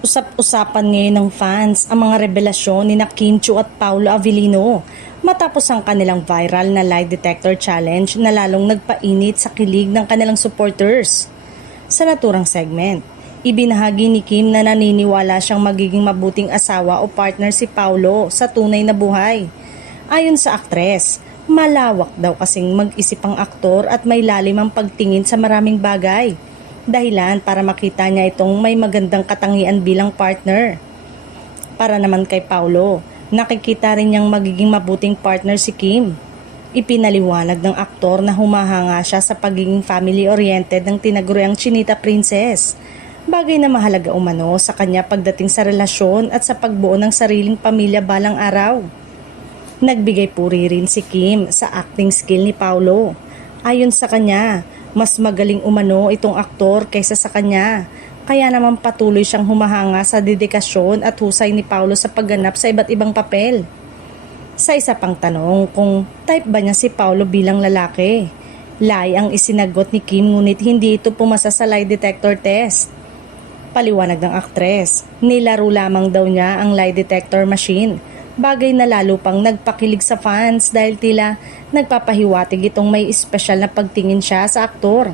Usap-usapan ngayon ng fans ang mga revelasyon ni Kim Chiu at Paolo Avellino matapos ang kanilang viral na lie detector challenge na lalong nagpainit sa kilig ng kanilang supporters. Sa naturang segment, ibinahagi ni Kim na naniniwala siyang magiging mabuting asawa o partner si Paolo sa tunay na buhay. Ayon sa aktres, malawak daw kasing mag-isip ang aktor at may lalim ang pagtingin sa maraming bagay. Dahilan para makita niya itong may magandang katangian bilang partner. Para naman kay Paolo, nakikita rin niyang magiging mabuting partner si Kim. Ipinaliwanag ng aktor na humahanga siya sa pagiging family-oriented ng tinaguriang Chinita Princess. Bagay na mahalaga umano sa kanya pagdating sa relasyon at sa pagbuo ng sariling pamilya balang araw. Nagbigay puri rin si Kim sa acting skill ni Paolo. Ayon sa kanya, mas magaling umano itong aktor kaysa sa kanya. Kaya naman patuloy siyang humahanga sa dedikasyon at husay ni Paolo sa pagganap sa iba't ibang papel. Sa isa pang tanong kung type ba niya si Paolo bilang lalaki, lie ang isinagot ni Kim ngunit hindi ito pumasa sa lie detector test. Paliwanag ng aktres, nilaro lamang daw niya ang lie detector machine. Bagay na lalo pang nagpakilig sa fans dahil tila nagpapahiwatig itong may espesyal na pagtingin siya sa aktor.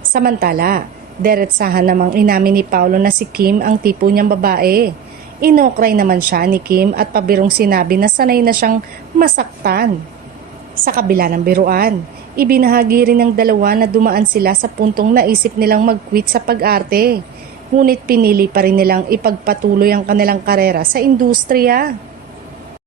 Samantala, diretsahan namang inamin ni Paolo na si Kim ang tipo niyang babae. Inokray naman siya ni Kim at pabirong sinabi na sanay na siyang masaktan. Sa kabila ng biruan, ibinahagi rin ng dalawa na dumaan sila sa puntong naisip nilang mag-quit sa pag-arte. Ngunit pinili pa rin nilang ipagpatuloy ang kanilang karera sa industriya.